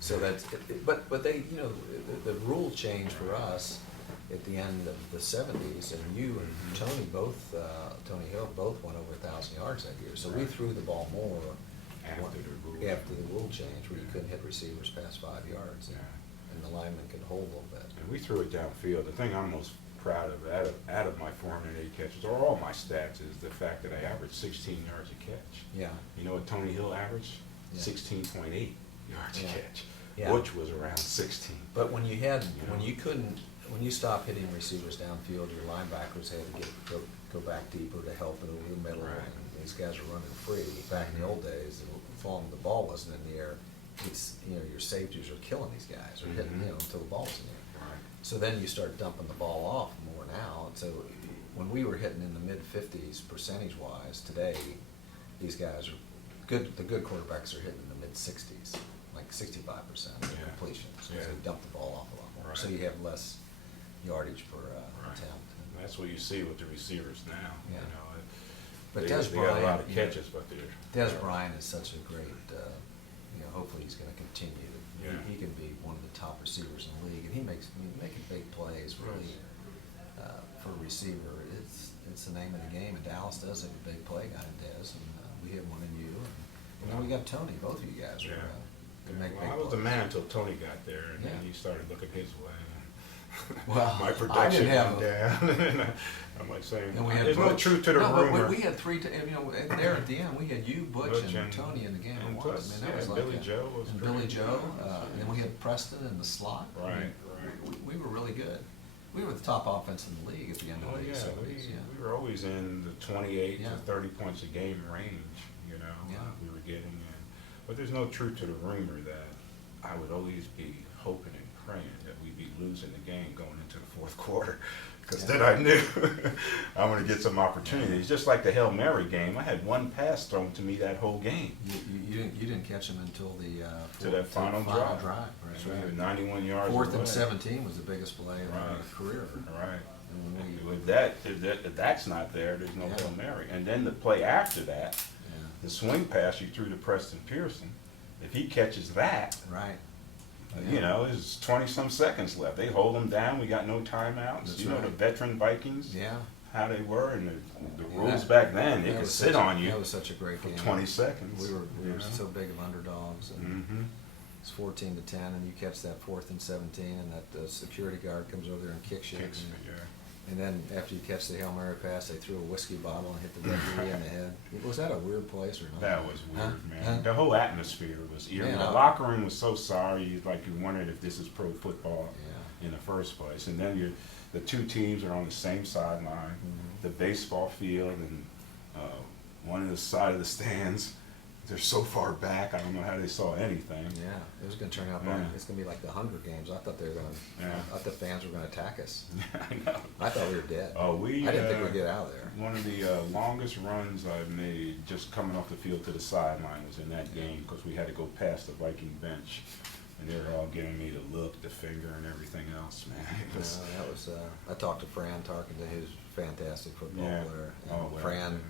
So that's but they the rule changed for us at the end of the 70s, and you and Tony Tony Hill both went over 1,000 yards that year. So we threw the ball more after the rule change, where you couldn't hit receivers past 5 yards, and the linemen could hold a little bit. And we threw it downfield. The thing I'm most proud of out of my 408 catches, or all my stats, is the fact that I averaged 16 yards a catch. Yeah. You know what Tony Hill averaged? Yeah. 16.8 yards a catch. Yeah. Which was around 16. But when you stopped hitting receivers downfield, your linebackers had to go back deeper to help in the middle, Right. and these guys are running free. Back in the old days, as long as the ball wasn't in the air, your safeties are killing these guys, or hitting until the ball's in the air. Right. So then you start dumping the ball off more now. And so when we were hitting in the mid-50s percentage-wise, today these guys are good. The good quarterbacks are hitting in the mid-60s, like 65% completion. So they dump the ball off a lot more. Right. So you have less yardage per attempt. And that's what you see with the receivers now. Yeah. But But they got a lot of catches, but they're. Des Bryant is such a great. Hopefully he's going to continue. He can be one of the top receivers in the league, and making big plays really for a receiver. It's the name of the game, and Dallas does have a big play guy in Des, and we have one in you, and then we got Tony. Both of you guys are can make big I was the plays. man until Tony got there, and then Yeah. he started looking his way. Well, my I production didn't have went down. I'm like saying, And we had there's no Butch. truth to the But rumor. we had three. There at the end, we had you, Butch and Tony in the game. And It plus, was. I mean, that was like Billy Joe was and pretty Billy Joe. good. And then we had Preston in the slot. I Right, mean, right. We were really good. We were the top offense in the league at the end Oh of the yeah, series. we were always in the 28 Yeah. to 30 points a game range. Yeah. We were getting in. But there's no truth to the rumor that I would always be hoping and praying that we'd be losing the game going into the fourth quarter. Because then I knew I'm going to get some opportunities. Just like the Hail Mary game, I had one pass thrown to me that whole game. You didn't catch him until the To that final drive. Right. So we were 91 yards Fourth away. and 17 was the biggest play of my career. Right. And With if that's not there, there's no Hail Mary. And then the play after that, the swing pass you threw to Preston Pearson, if he catches that, Right. there's 20-some seconds left. They hold him down. We got no timeouts. That's You know right. the veteran Vikings, Yeah. how they were, and the Yeah, rules that- back then, they that could was sit such a- on you That was such a great for game. 20 seconds. We were so big of underdogs. And Mm-hmm. it's 14-10, and you catch that 4th and 17, and that security guard comes over there and kicks you. And then after you catch the Hail Mary pass, they threw a whiskey bottle and hit the referee in the head. Was that a weird place or not? That was weird, Huh? man. The whole atmosphere was eerie. Man, The locker room was so sorry. You wondered if this is pro football in the first place. And then the two teams are on the same sideline, the baseball field, and one of the side of the stands. They're so far back. I don't know how they saw anything. Yeah, it was going to turn out it's going to be like the Hunger Games. I thought they were going to. I thought the fans were going to attack us. I know. I thought we were dead. Oh, I didn't think we'd get out of there. One of the longest runs I've made just coming off the field to the sideline was in that game because we had to go past the Viking bench, and they were all giving me the look, the finger, and everything else, man. That was. I talked to Fran Tarkenton, who's a fantastic football player. And Fran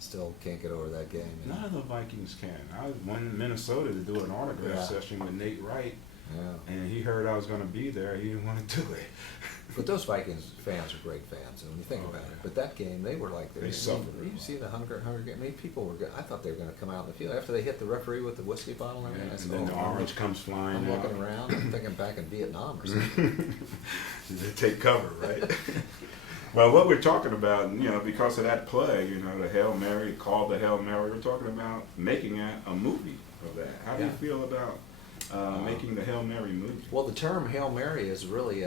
still can't get over that game. None of the Vikings can. I went in Minnesota to do an autograph session with Nate Wright, and he heard I was going to be there. He didn't want to do it. But those Vikings fans are great fans, and when you think about it. But that game, they were like, they suffered. You see the Hunger Game? I mean, people were good. I thought they were going to come out in the field after they hit the referee with the whiskey bottle and everything. I said, and then the orange comes flying I'm out. looking around. I'm thinking back in Vietnam or something. They take cover, right? Well, what we're talking about, because of that play, the Hail Mary, called the Hail Mary, we're talking about making a movie of that. How do you feel about making the Hail Mary movie? Well, the term Hail Mary is really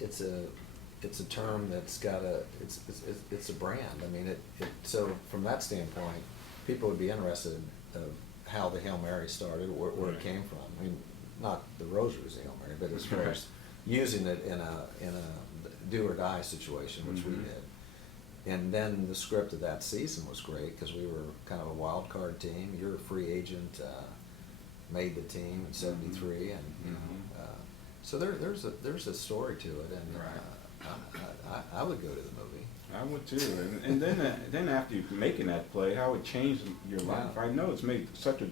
it's a term that's got it's a brand. I mean, so from that standpoint, people would be interested in how the Hail Mary started, where it came from. I mean, not the Rosaries Hail Mary, but as far as using it in a do or die situation, which we did. And then the script of that season was great because we were kind of a wild card team. You're a free agent, made the team in '73, and so there's a story to it, and I would go to the movie. I would too, and then after making that play, how it changed your life. I know it's made such a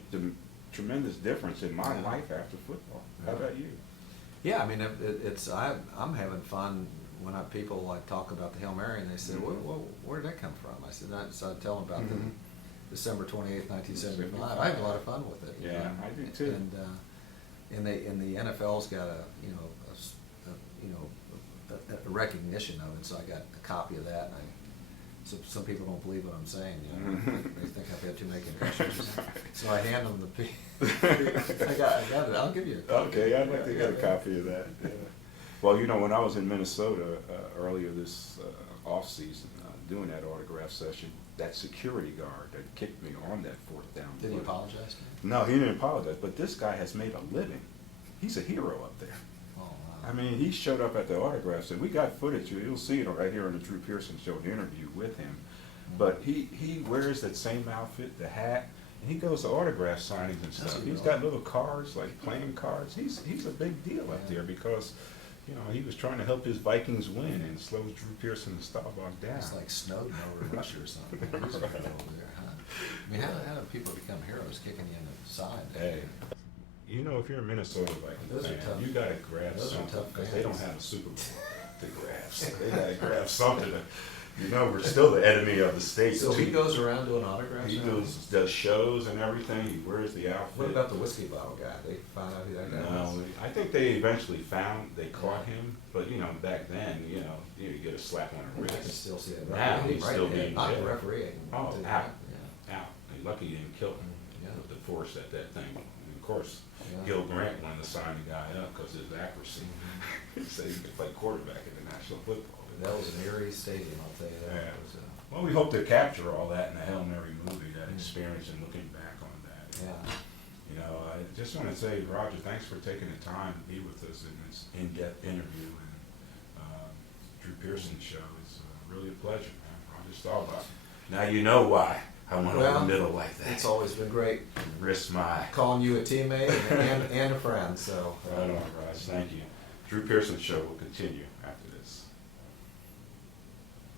tremendous difference in my life after football. How about you? Yeah, I mean, I'm having fun when people talk about the Hail Mary and they say, where did that come from? I said, so I tell them about the December 28th, 1975. I have a lot of fun with it. Yeah, I do too. And the NFL's got a recognition of it, so I got a copy of that. And so some people don't believe what I'm saying. They think I've had too many concussions. So I hand them the I got it. I'll give you a copy. Okay, I'd like to get a copy of that. Yeah. Well, when I was in Minnesota earlier this off season doing that autograph session, that security guard that kicked me on that 4th down. Did he apologize to you? No, he didn't apologize. But this guy has made a living. He's a hero up there. Oh, wow. I mean, he showed up at the autograph session. We got footage. You'll see it right here on the Drew Pearson Show, the interview with him. But he wears that same outfit, the hat, and he goes to autograph signings and stuff. He's got little cards, like playing cards. He's a big deal up there because he was trying to help his Vikings win and slows Drew Pearson and Staubach down. It's like Snowden over in Russia or something. He's over there, huh? I mean, how do people become heroes kicking you in the side? Hey, if you're a Minnesota Vikings fan, you got to grab something because they don't have a Super Bowl to grab. So they got to grab something. We're still the enemy of the state. So he goes around doing autographs? He does shows and everything. He wears the outfit. What about the whiskey bottle guy? They found out who that guy was? No, I think they eventually caught him. But, back then, you get a slap on the wrist. I can still see that. Now he's still being not the killed. referee. Out. Yeah. Lucky he didn't kill him with the force at that thing. And of course, Gil Grant wanted to sign the guy up because of his accuracy. He said he could play quarterback in the National Football. That was an eerie stadium, I'll tell you that. Yeah. Well, we hope to capture all that in the Hail Mary movie, that experience and looking back on that. Yeah. I just want to say, Roger, thanks for taking the time to be with us in this in-depth interview. And Drew Pearson Show is really a pleasure, man. Roger Staubach. Now you know why I went over the middle like that. It's always been great. Risk my calling you a teammate and a friend. So. Right on, Raj. Thank you. Drew Pearson Show will continue after this.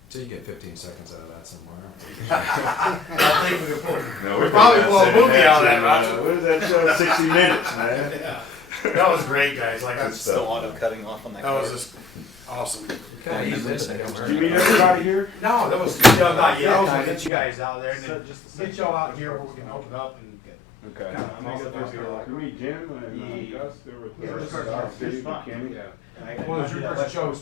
So you get 15 seconds out of that somewhere. I think we could pull. No, we'll probably pull a movie out of that, Roger. What is that show? 60 Minutes, man. Yeah. That was great, guys. Like Good I'm stuff. Still auto cutting off on that. That was just awesome. Kind of Did you meet everybody here? No, that was good. No, not yet. I was gonna get you guys out there and then get y'all out here where we can open up and Okay. I'm gonna go through here. You meet Jim and The- Gus, they were Yeah, first, Drew Pearson our Show. city, It's fun. McKinney. Yeah. Well, the Drew Pearson Show is